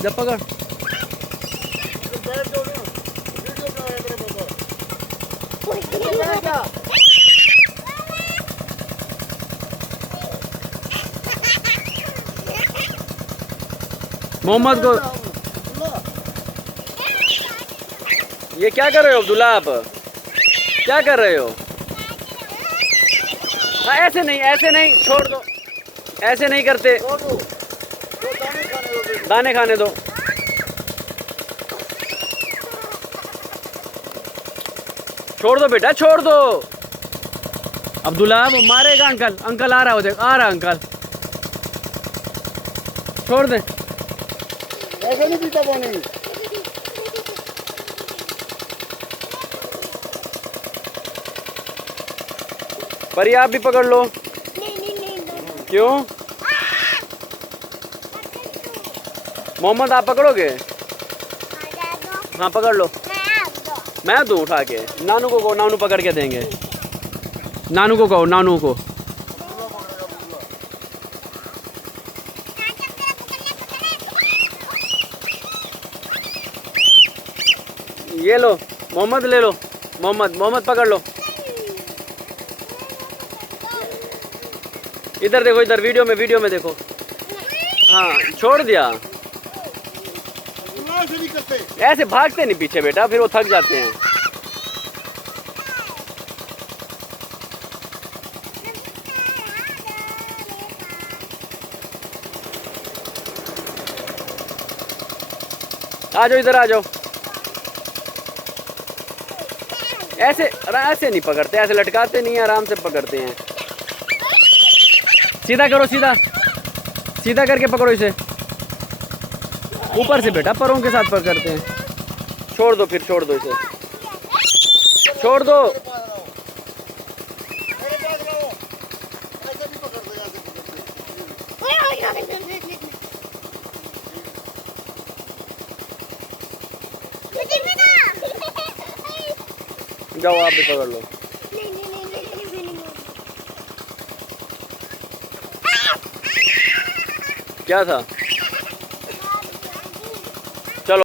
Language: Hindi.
जब पकड़। मोहम्मद को ये क्या कर रहे हो अब्दुल्ला, आप क्या कर रहे हो? हाँ ऐसे नहीं, छोड़ दो, ऐसे नहीं करते, दाने खाने दो। छोड़ दो बेटा, छोड़ दो। अब्दुल्ला वो मारेगा अंकल, अंकल आ रहा हो, देख आ रहा अंकल, छोड़ दे। ऐसे नहीं पीता पानी। पर आप भी पकड़ लो। क्यों? मोहम्मद आप पकड़ोगे? हाँ पकड़ लो। मैं दूँ उठा के? नानू को कहो, नानू पकड़ के देंगे। नानू को कहो, नानू को। ये लो मोहम्मद, ले लो मोहम्मद पकड़ लो। इधर देखो, इधर वीडियो में देखो। हाँ छोड़ दिया। ऐसे भागते नहीं पीछे बेटा, फिर वो थक जाते हैं। आ जाओ, इधर आ जाओ। ऐसे नहीं पकड़ते, ऐसे लटकाते नहीं, आराम से पकड़ते हैं। सीधा करो, सीधा करके पकड़ो इसे ऊपर से बेटा, परों के साथ पकड़ते हैं। छोड़ दो, फिर छोड़ दो इसे, छोड़ दो। जाओ आप भी पकड़ लो। क्या था?